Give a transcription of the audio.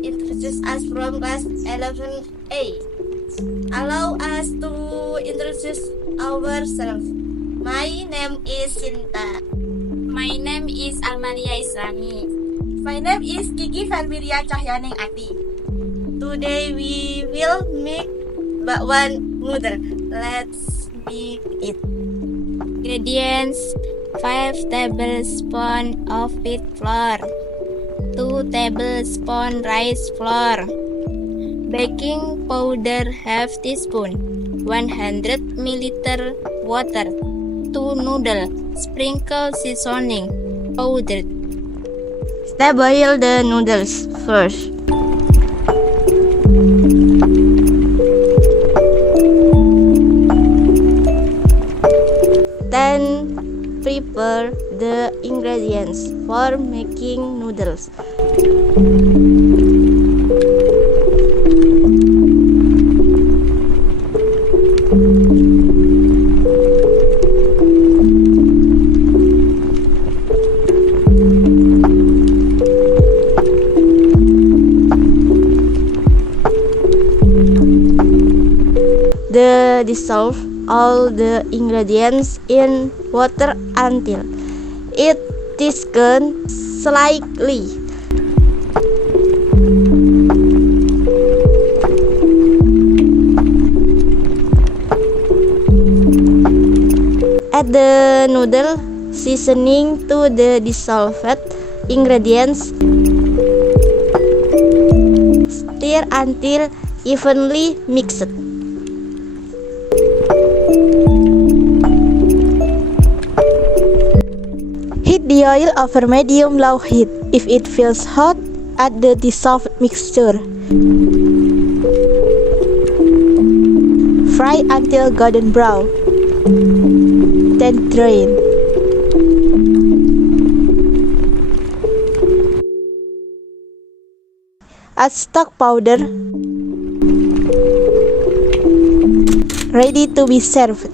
introduce us from class 11A. Allow us to introduce ourselves. My name is Sinta. My name is Almalia Islami. My name is Kiki Ferbiria Cahyaning ati. Today we will make bakwan noodle. Let's make it. Ingredients: 5 tablespoons of wheat flour, 2 tablespoons rice flour, baking powder half teaspoon, 100 ml water, 2 noodle, sprinkle seasoning powder. Let's boil the noodles first. Then prepare the ingredients for making noodles. Dissolve all the ingredients in water until it thickens slightly. Add the noodle seasoning to the dissolved ingredients. Stir until evenly mixed. Heat the oil over medium-low heat. If it feels hot, add the dissolved mixture. Fry until golden brown. Then drain. Add stock powder. Ready to be served.